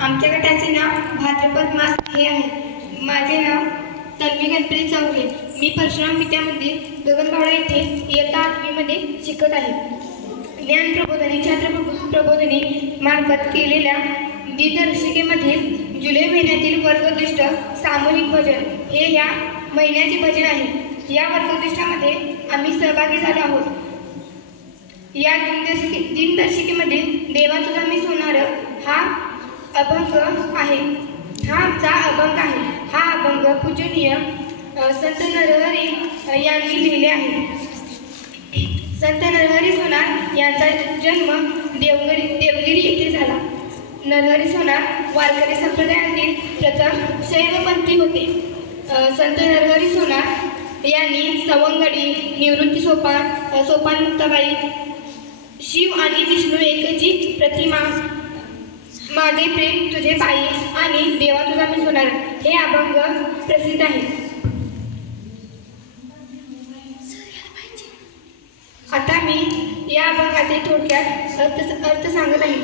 आमच्या गटाचे नाव भाद्रपद मास हे आहे। माझे नाव तन्वी गणपती चौघे। मी परशुराम विद्यामंदिर गगनबावडा येथे इयत्ता 8वी मध्ये शिकत आहे। ज्ञान प्रबोधिनी छात्र प्रबोधिनी मार्फत केलेल्या दिनदर्शिकेमध्ये जुलै महिन्यातील वर्गोत्कृष्ट सामूहिक भजन हे या महिन्याचे भजन आहे। या वर्गोत्कृष्टामध्ये आम्ही सहभागी झालो आहोत। या दिनदर्शिकेमध्ये देवा तुझा मी सोनार हा अभंग आहे। हा आमचा अभंग आहे। हा अभंग पूजनीय संत नरहरी यांनी लिहिले आहे। संत नरहरी सोनार यांचा जन्म देवगिरी येथे झाला। नरहरी सोनार वारकरी संप्रदायातील प्रथम शैवपंथी होते। संत नरहरी सोनार यांनी सवंगडी, निवृत्ती सोपान मुक्ताबाई, शिव आणि विष्णू एकची प्रतिमा, माझे प्रेम तुझे पायी आणि देवा तुझा मी सोनार हे अभंग प्रसिद्ध आहे। आता मी या अभंगाचे थोडक्यात अर्थ सांगत आहे।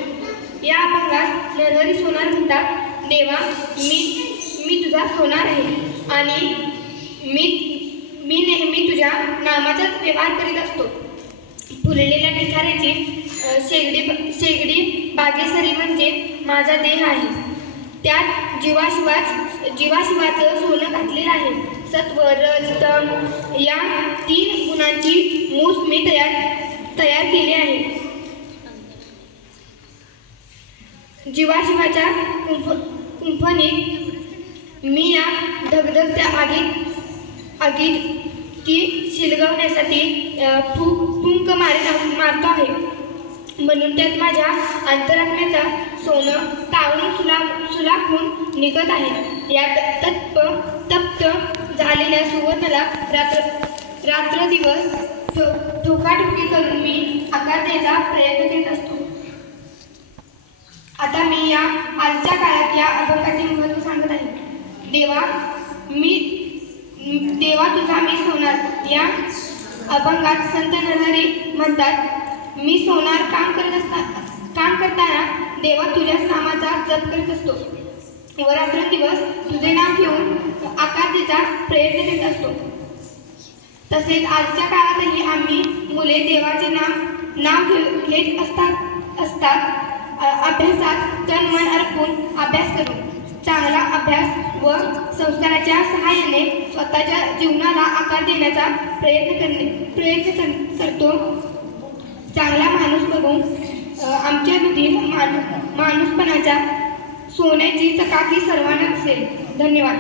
या अभंगात नरहरी सोनार म्हणतात, देवा मी तुझा सोनार आहे आणि मी नेहमी तुझ्या नामाचाच व्यवहार करीत असतो। फुललेल्या निखाऱ्याची शेगडी बागेसरी म्हणजे माझा देह आहे। त्यात जीवाशिवाचं सोनं घातलेलं आहे। सत्व रज तम या 3 गुणांची मूस मी तयार केली आहे। जीवाशिवाच्या कुंपणीत मी या धगधगत्या आगीत ती शिलगवण्यासाठी फुंक मारतो आहे। म्हणून त्यात माझ्या अंतरात्म्याचा सोनं तावून सुलाखून निघत आहे। यात तप्त झालेल्या सुवर्णाला रात्र दिवस ठोकाठोकी करून मी आकार द्यायचा प्रयत्न करीत असतो। आता मी या आजच्या काळात या अभंगाचे महत्त्व सांगत आहे। देवा तुझा मी सोनार या अभंगात संत नरहरी म्हणतात, मी सोनार काम करताना देवा तुझ्याच नामाचा जप करीत असतो व रात्रंदिवस तुझे नाव घेऊन आकार द्यायचा प्रयत्न करीत असतो। तसेच आजच्या काळातही आम्ही मुले देवाचे नाव घेत असतात। अभ्यासात तन मन अर्पून अभ्यास करू। चांगला अभ्यास व संस्काराच्या सहाय्याने स्वतःच्या जीवनाला आकार देण्याचा प्रयत्न करतो। चांगला माणूस बघून आमच्यामधील माणूसपणाच्या सोन्याची चकाकी सर्वांना दिसेल। धन्यवाद।